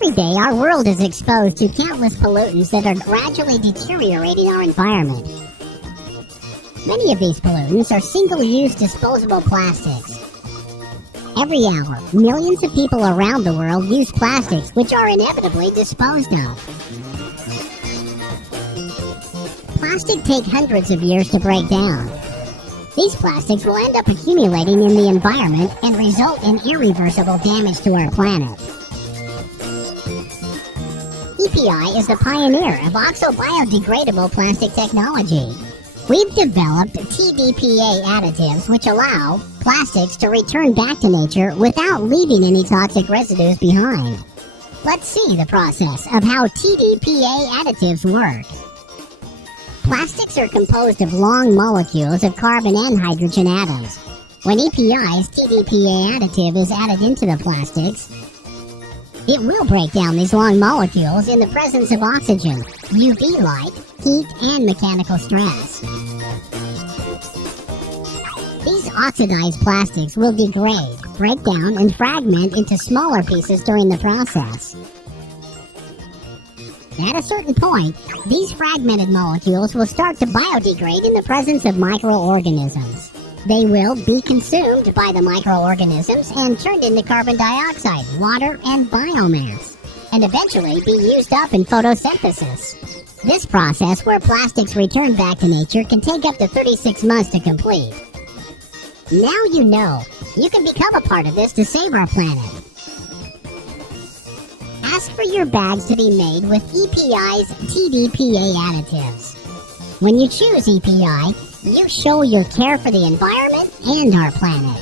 Every day, our world is exposed to countless pollutants that are gradually deteriorating our environment. Many of these pollutants are single-use disposable plastics. Every hour, millions of people around the world use plastics, which are inevitably disposed of. Plastic take hundreds of years to break down. These plastics will end up accumulating in the environment and result in irreversible damage to our planet. EPI is the pioneer of oxo-biodegradable plastic technology. We've developed TDPA additives which allow plastics to return back to nature without leaving any toxic residues behind. Let's see the process of how TDPA additives work. Plastics are composed of long molecules of carbon and hydrogen atoms. When EPI's TDPA additive is added into the plastics, it will break down these long molecules in the presence of oxygen, UV light, heat, and mechanical stress. These oxidized plastics will degrade, break down, and fragment into smaller pieces during the process. At a certain point, these fragmented molecules will start to biodegrade in the presence of microorganisms. They will be consumed by the microorganisms and turned into carbon dioxide, water, and biomass, and eventually be used up in photosynthesis. This process, where plastics return back to nature, can take up to 36 months to complete. Now you know. You can become a part of this to save our planet. Ask for your bags to be made with EPI's TDPA additives. When you choose EPI, you show your care for the environment and our planet.